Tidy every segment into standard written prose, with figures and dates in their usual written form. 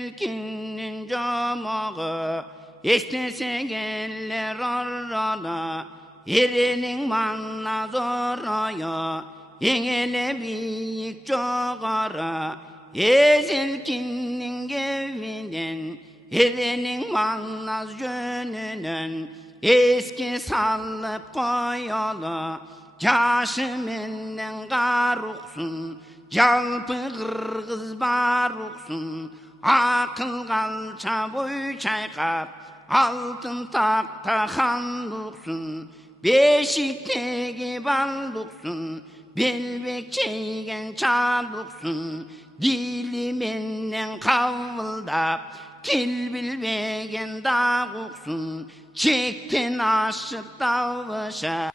Ezelkinin camağı, istesek eller arada, yerinin manna zoraya, engele büyük çoğara. Ezelkinin evinden, yerinin mannaz jönünen, eski sallıp koyalı, caşı menden garuksun, jalpı kırgız baruksun. Akıl kalça boy çaykap, altın takta handuksun. Beşikteki balduksun, belbek çeygen çaluksun. Dili menden kavıldap, til bilmegen dağuksun. Çekten aşıp davışa.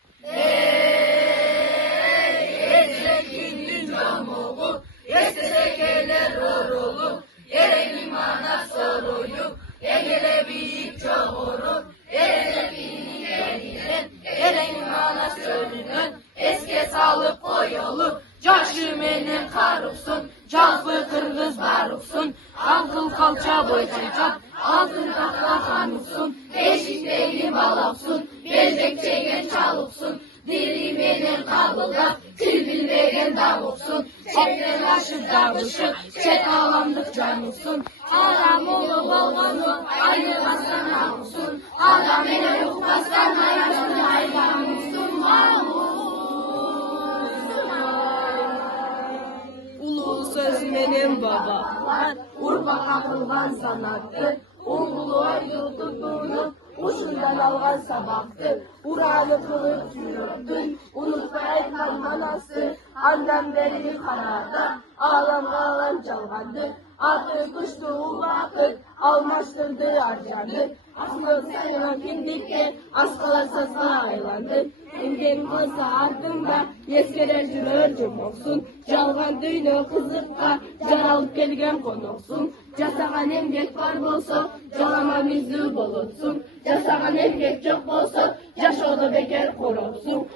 Ezelkinin camuğu, yestesek eller orulu, yerenin mana soruyup, engele büyük çoğuru. Ezelkinin elinden, yerenin mana sörünen, eske salıp koyulu, caşı menen karuksun, calpı kırgız baruksun. Akıl kalça boy çayçap, altın takta hanuksun. Eşikteki balaksun, belbek çeken çaluksun. Dili menen kabıldak, kül bilmegen davuksun. Çekten aşıp davuşup, çek alandık canuksun. Adam olup olganı, ayrılmazsan namusun. Adam ele ukmazsan hayatın hayranussun. Ulu söz menin babalar, urba kapılgan sanattı. Uğulu yutuduğunu, uçundan algan sabaktı. Uranı kılıp sürüktün, unutmayın kalmanası. Annem beri karardı, ağlam ağlam çalgandı. Atı kuştuğu vakit, almaştırdı harcandı. Aslında sayılan kindikte, askalar sazına aylandı. Engin kızı ardında, yeskeler jürörcüm olsun. Жалған düğünü kızıkta, can alıp gelgen konuksun. Жасаған emgek var bolsa, жалама müzü bolutsun. Жасаған emgek çok bolsa, yaşoğda bekar korupsun.